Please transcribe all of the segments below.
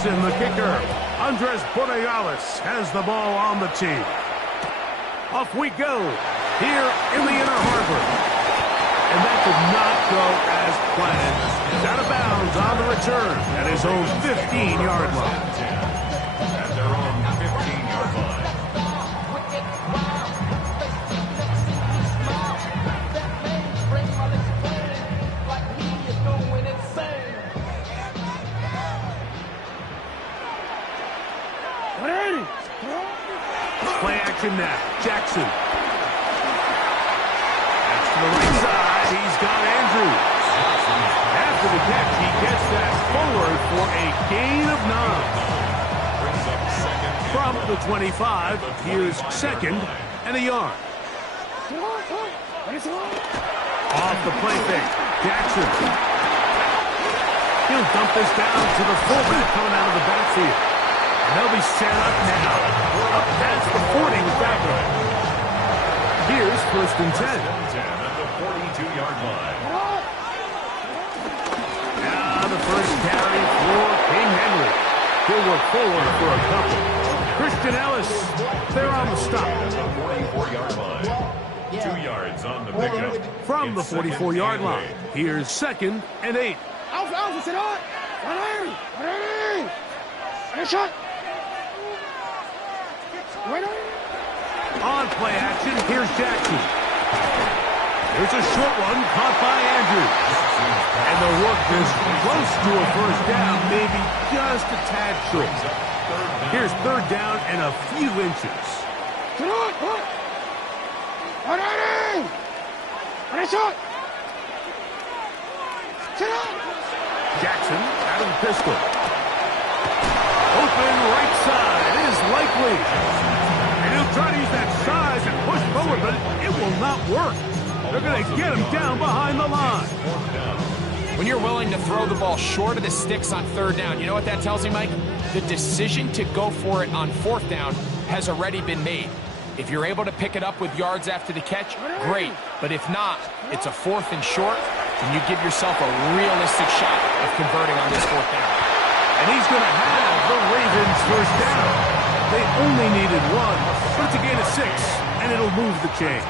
Jackson, the kicker. Andres Borregales has the ball on the tee. Off we go here in the Inner Harbor. And that did not go as planned. He's out of bounds on the return at his own 15-yard line. At their own 15-yard line. Play action now. Jackson. That's to the right side. He's got Andrews. After the catch, he gets that forward for a gain of 9. From the 25, here's second and a yard. Off the play fake. Jackson. He'll dump this down to the fullback coming out of the backfield. And they'll be set up now. Up past the 40 with that one. Here's first and 10. At the 42-yard line. Now the first carry for King Henry. He'll work forward for a couple. Christian Ellis, they're on the stop. At the 44-yard line. 2 yards on the pickup. From the 44-yard line, here's second and 8. On play action, here's Jackson. There's a short one caught by Andrews. And they'll work this close to a first down, maybe just a tad short. Here's third down and a few inches. Jackson out of the pistol. Open right side is likely. And he'll try to use that size and push forward, but it will not work. They're going to get him down behind the line. When you're willing to throw the ball short of the sticks on third down, you know what that tells me, Mike? The decision to go for it on fourth down has already been made. If you're able to pick it up with yards after the catch, great. But if not, it's a fourth and short, and you give yourself a realistic shot of converting on this fourth down. And he's going to have the Ravens first down. They only needed one, but it's a gain of 6, and it'll move the chain.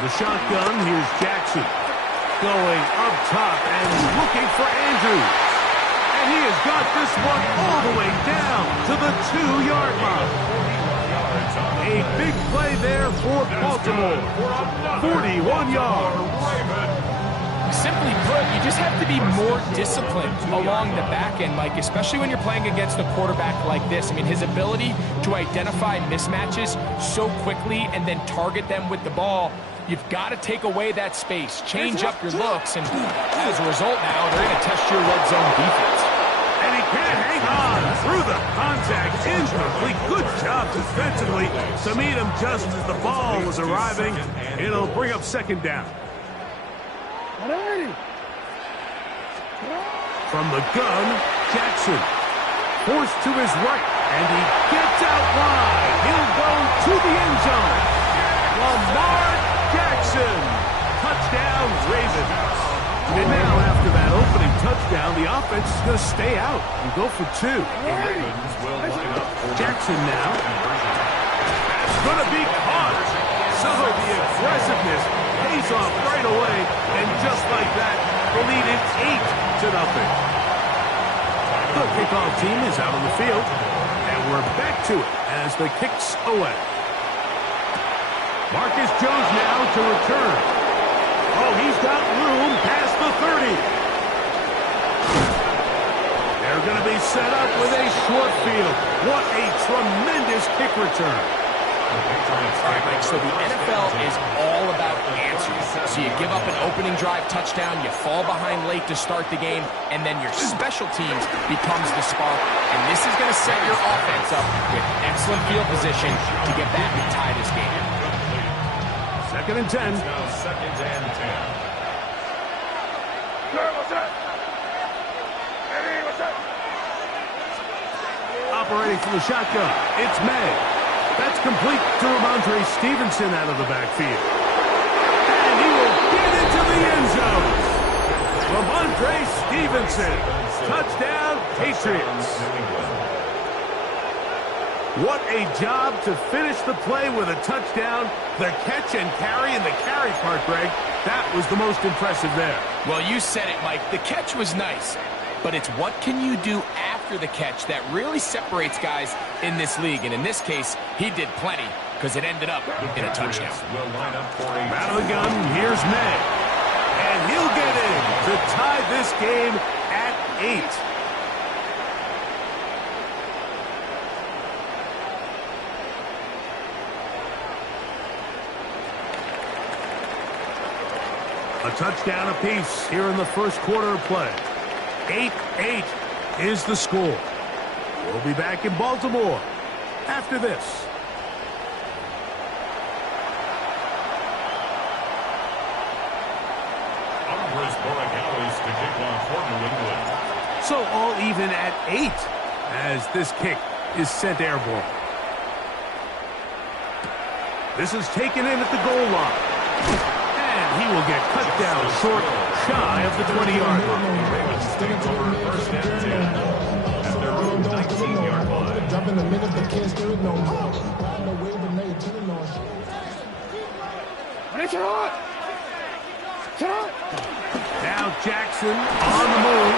The shotgun, here's Jackson. Going up top and looking for Andrews. And he has got this one all the way down to the 2-yard line. A big play there for Baltimore. 41 yards. Simply put, you just have to be more disciplined along the back end, Mike, especially when you're playing against a quarterback like this. I mean, his ability to identify mismatches so quickly and then target them with the ball, you've got to take away that space, change up your looks, and as a result now, they're going to test your red zone defense. And he can't hang on through the contact. Incomplete. Good job defensively to meet him just as the ball was arriving. It'll bring up second down. From the gun, Jackson. Forced to his right, and he gets out wide. He'll go to the end zone. Lamar Jackson. Touchdown, Ravens. And now, after that opening touchdown, the offense is going to stay out and go for 2. Jackson now. That's going to be caught. So the aggressiveness pays off right away, and just like that, the lead is 8-0. The kickoff team is out on the field, and we're back to it as the kick's away. Marcus Jones now to return. Oh, he's got room past the 30. They're going to be set up with a short field. What a tremendous kick return. All right, Mike, so the NFL is all about answers. So you give up an opening drive touchdown, you fall behind late to start the game, and then your special teams becomes the spark. And this is going to set your offense up with excellent field position to get back and tie this game. Second and 10. Second and 10. Operating from the shotgun, it's May. That's complete to Ramondre Stevenson out of the backfield. And he will get into the end zone. Ramondre Stevenson. Touchdown, Patriots. What a job to finish the play with a touchdown. The catch and carry, and the carry part, Greg, that was the most impressive there. Well, you said it, Mike. The catch was nice, but it's what can you do after the catch that really separates guys in this league. And in this case, he did plenty because it ended up in a touchdown. Out of the gun, here's May. And he'll get in to tie this game at 8. A touchdown apiece here in the first quarter of play. 8-8 is the score. We'll be back in Baltimore after this. So all even at 8 as this kick is sent airborne. This is taken in at the goal line. And he will get cut down short, shy of the 20-yard line. First and 10 at their own 19-yard line. Dropping the minute they can't steer it no more. Now Jackson on the move.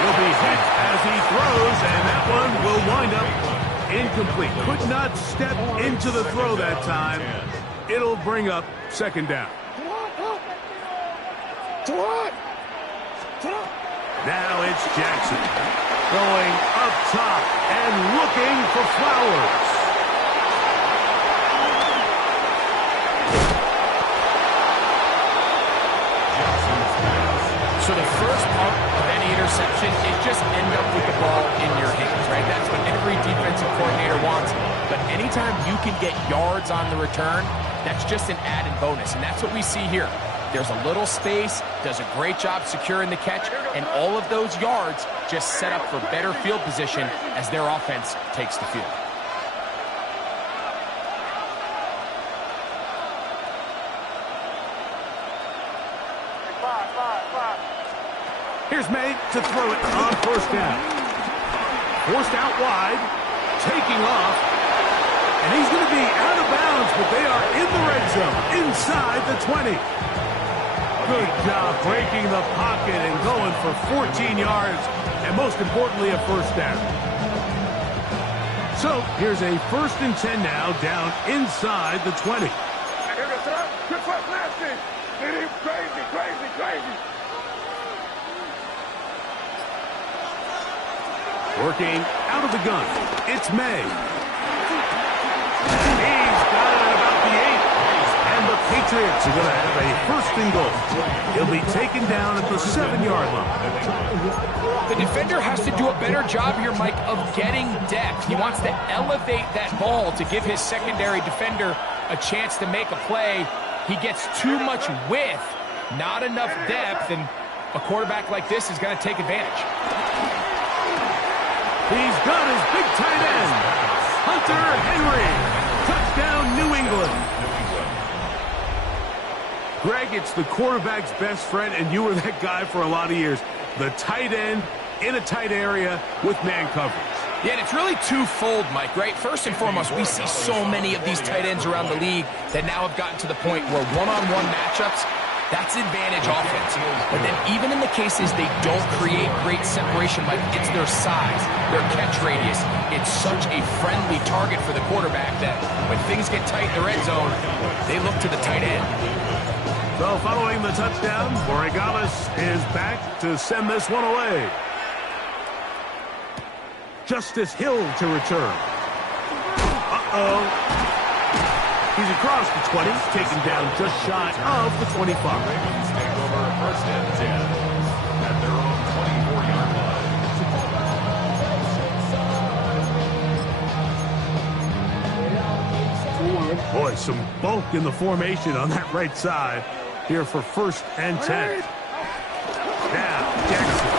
He'll be hit as he throws, and that one will wind up incomplete. Could not step into the throw that time. It'll bring up second down. Now it's Jackson going up top and looking for Flowers. So the first part of any interception is just end up with the ball in your hands, right? That's what every defensive coordinator wants. But anytime you can get yards on the return, that's just an added bonus. And that's what we see here. There's a little space, does a great job securing the catch, and all of those yards just set up for better field position as their offense takes the field. Here's May to throw it on first down. Forced out wide, taking off, and he's going to be out of bounds, but they are in the red zone, inside the 20. Good job breaking the pocket and going for 14 yards, and most importantly, a first down. So here's a 1st and 10 now, down inside the 20. Working out of the gun, it's May. He's got it at about the 8. And the Patriots are going to have a 1st and goal. He'll be taken down at the 7-yard line. The defender has to do a better job here, Mike, of getting depth. He wants to elevate that ball to give his secondary defender a chance to make a play. He gets too much width, not enough depth, and a quarterback like this is going to take advantage. He's got his big tight end, Hunter Henry. Touchdown, New England. Greg, it's the quarterback's best friend, and you were that guy for a lot of years. The tight end in a tight area with man coverage. Yeah, and it's really twofold, Mike, right? First and foremost, we see so many of these tight ends around the league that now have gotten to the point where one-on-one matchups, that's advantage offense. But then even in the cases they don't create great separation, Mike, it's their size, their catch radius. It's such a friendly target for the quarterback that when things get tight in the red zone, they look to the tight end. So following the touchdown, Borregales is back to send this one away. Justice Hill to return. He's across the 20, taken down just shy of the 25. Ravens take over 1st and 10 at their own 24-yard line. Boy, some bulk in the formation on that right side here for 1st and 10. Now, Jackson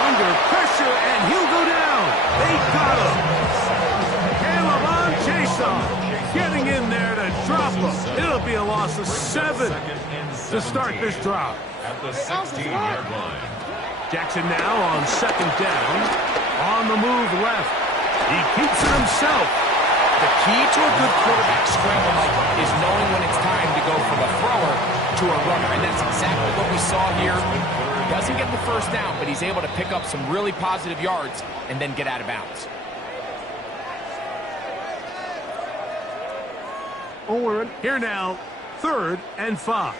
under pressure, and he'll go down. They got him. Caleb on Jason getting in there to drop him. It'll be a loss of 7 to start this drive. At the 16-yard line. Jackson now on 2nd down. On the move left. He keeps it himself. The key to a good quarterback scramble, Mike, is knowing when it's time to go from a thrower to a runner, and that's exactly what we saw here. Doesn't get the first down, but he's able to pick up some really positive yards and then get out of bounds. Here now, 3rd and 5.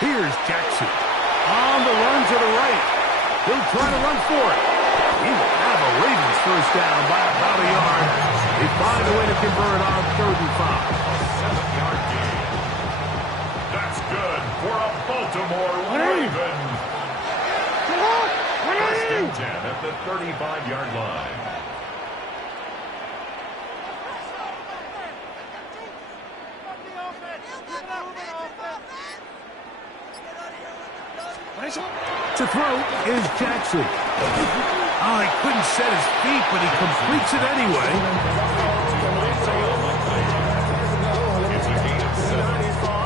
Here's Jackson. On the run to the right. He'll try to run for it. He will have a Ravens first down by about a yard. They find a way to convert on 3rd and 5. 7-yard gain. That's good for a Baltimore Raven. First and 10 at the 35-yard line. To throw is Jackson. Oh, he couldn't set his feet, but he completes it anyway. It's a gain of 7.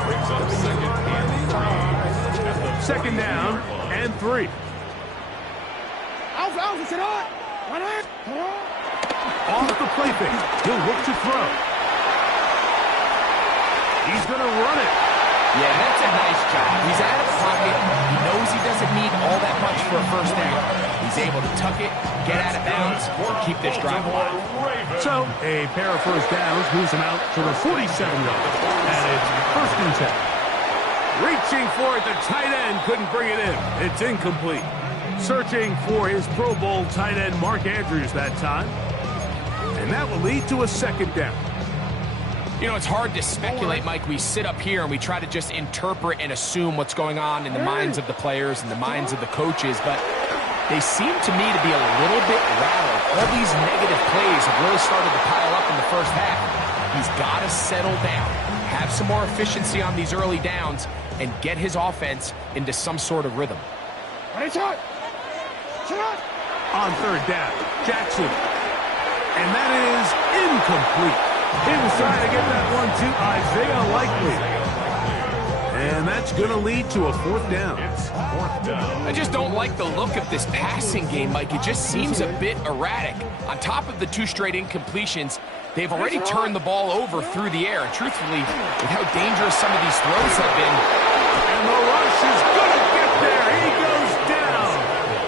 Brings up 2nd and 3. 2nd down and 3. Off the play fake. He'll look to throw. He's going to run it. Yeah, that's a nice job. He's out of the pocket. He knows he doesn't need all that much for a first down. He's able to tuck it, get out of bounds, and keep this drive alive. So, a pair of first downs moves him out to the 47-yard. And it's 1st and 10. Reaching for it, the tight end couldn't bring it in. It's incomplete. Searching for his Pro Bowl tight end, Mark Andrews, that time. And that will lead to a 2nd down. You know, it's hard to speculate, Mike. We sit up here and we try to just interpret and assume what's going on in the minds of the players and the minds of the coaches, but they seem to me to be a little bit rattled. All these negative plays have really started to pile up in the first half. He's got to settle down, have some more efficiency on these early downs, and get his offense into some sort of rhythm. On 3rd down, Jackson. And that is incomplete. He was trying to get that one to Isaiah Likely. And that's going to lead to a 4th down. It's 4th down. I just don't like the look of this passing game, Mike. It just seems a bit erratic. On top of the 2 straight incompletions, they've already turned the ball over through the air. And truthfully, with how dangerous some of these throws have been. And the rush is going to get there. He goes down.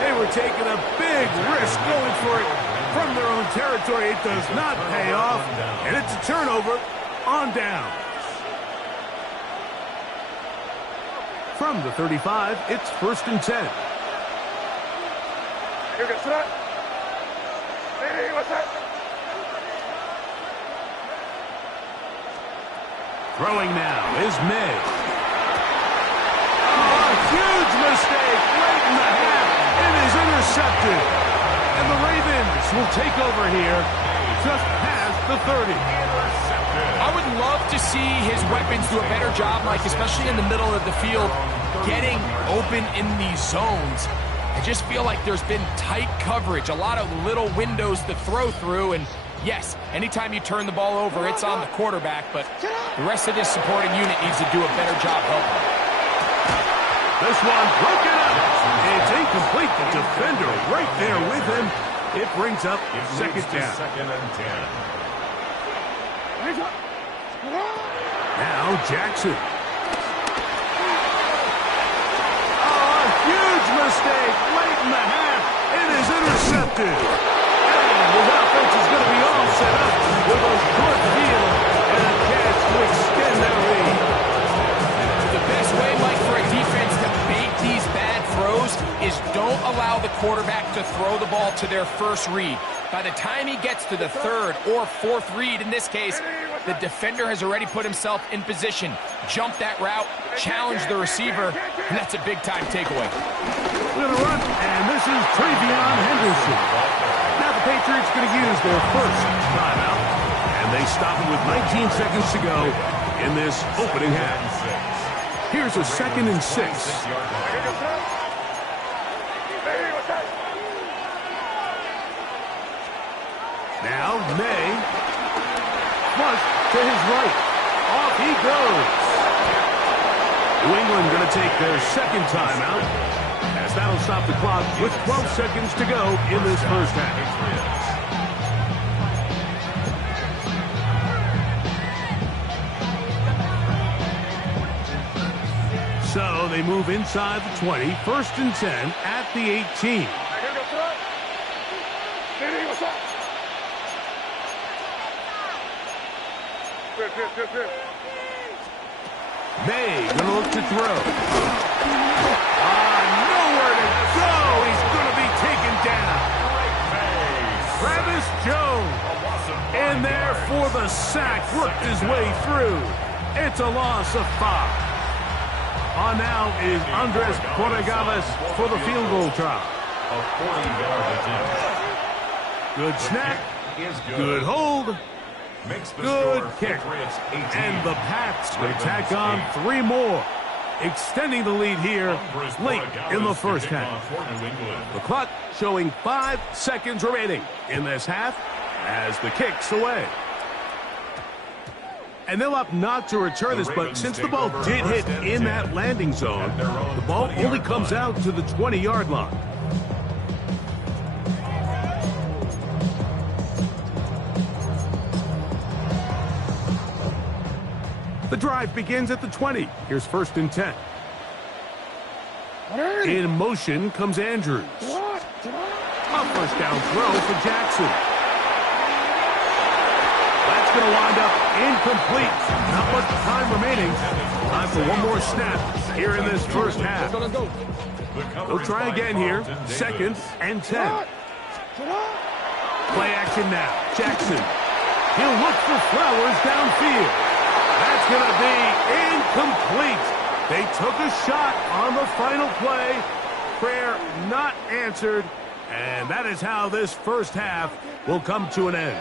They were taking a big risk going for it from their own territory. It does not pay off, and it's a turnover on down. From the 35, it's 1st and 10. Throwing now is May. Oh, a huge mistake late in the half. It is intercepted. And the Ravens will take over here just past the 30. I would love to see his weapons do a better job, Mike, especially in the middle of the field, getting open in these zones. I just feel like there's been tight coverage, a lot of little windows to throw through, and yes, anytime you turn the ball over, it's on the quarterback, but the rest of this supporting unit needs to do a better job helping. This one broken up. It's incomplete. The defender right there with him. It brings up 2nd down. 2nd and 10. Now Jackson. Oh, a huge mistake late in the half. It is intercepted. And his offense is going to be all set up with a good field and a catch to extend that lead. The best way, Mike, for a defense to bait these bad throws is don't allow the quarterback to throw the ball to their first read. By the time he gets to the 3rd or 4th read, in this case, the defender has already put himself in position, jump that route, challenge the receiver, and that's a big-time takeaway. We're going to run, and this is Travion Henderson. Now the Patriots going to use their first timeout, and they stop it with 19 seconds to go in this opening half. Here's a 2nd and 6. Now May rush to his right. Off he goes. New England going to take their second timeout, as that'll stop the clock with 12 seconds to go in this first half. So they move inside the 20, first and 10 at the 18. May gonna look to throw. Nowhere to go. He's gonna be taken down. Travis Jones in there for the sack, worked his way through. It's a loss of 5. On now is Andres Borregales for the field goal try. Good snap, good hold, good kick. And the Pats will tack on 3 more, extending the lead here late in the first half. The clock showing 5 seconds remaining in this half as the kick's away. And they'll opt not to return this, but since the ball did hit in that landing zone, the ball only comes out to the 20-yard line. The drive begins at the 20. Here's first and 10. In motion comes Andrews. A first down throw for Jackson. That's going to wind up incomplete. Not much time remaining. Time for one more snap here in this first half. They'll try again here. Second and 10. Play action now. Jackson. He'll look for Flowers downfield. That's going to be incomplete. They took a shot on the final play. Prayer not answered. And that is how this first half will come to an end.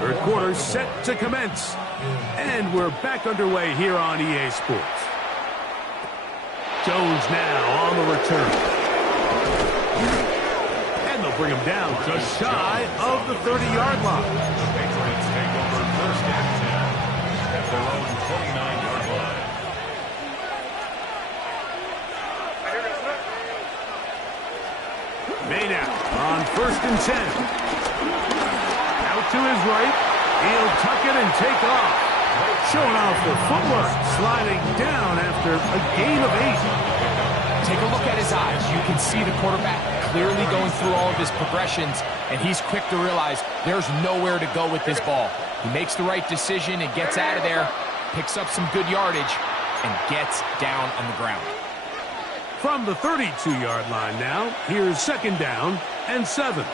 Third quarter set to commence. And we're back underway here on EA Sports. Jones now on the return. And they'll bring him down just shy of the 30-yard line. Patriots take over first and 10 at their own 29-yard line. May now on first and 10. To his right, he'll tuck it and take off. Showing off the footwork, sliding down after a gain of 8. Take a look at his eyes. You can see the quarterback clearly going through all of his progressions, and he's quick to realize there's nowhere to go with this ball. He makes the right decision and gets out of there, picks up some good yardage, and gets down on the ground. From the 32-yard line now, here's second down and 7.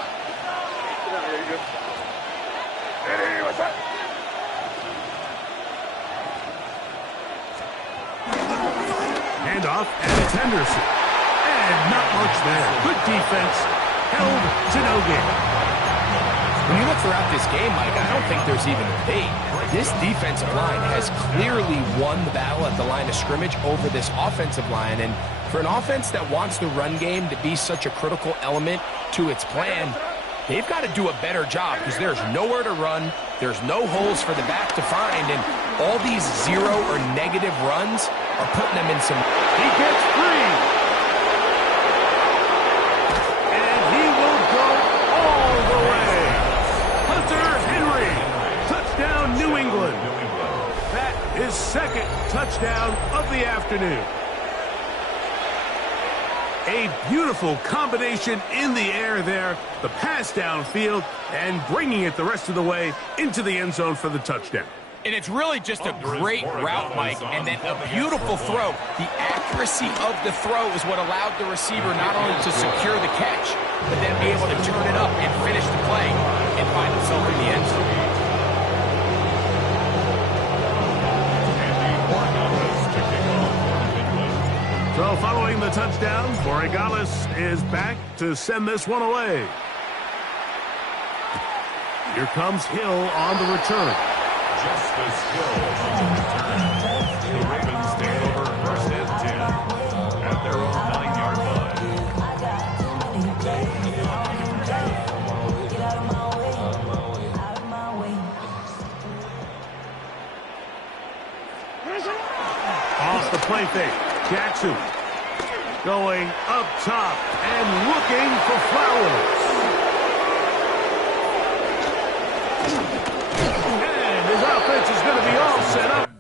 Handoff, and it's Henderson. And not much there. Good defense. Held to no gain. When you look throughout this game, Mike, I don't think there's even a debate. This defensive line has clearly won the battle at the line of scrimmage over this offensive line. And for an offense that wants the run game to be such a critical element to its plan, they've got to do a better job because there's nowhere to run. There's no holes for the back to find. And all these 0 or negative runs are putting them in some... He gets free. And he will go all the way. Hunter Henry. Touchdown, New England. That is second touchdown of the afternoon. A beautiful combination in the air there. The pass downfield and bringing it the rest of the way into the end zone for the touchdown. And it's really just a great route, Mike, and then a beautiful throw. The accuracy of the throw is what allowed the receiver not only to secure the catch, but then be able to turn it up and finish the play and find himself in the end zone. So following the touchdown, Borregales is back to send this one away. Here comes Hill on the return. Just as Hill on the return. The Ravens take over first and 10 at their own 9-yard line. play fake. Jackson going up top and looking for Flowers. And his offense is going to be all set up.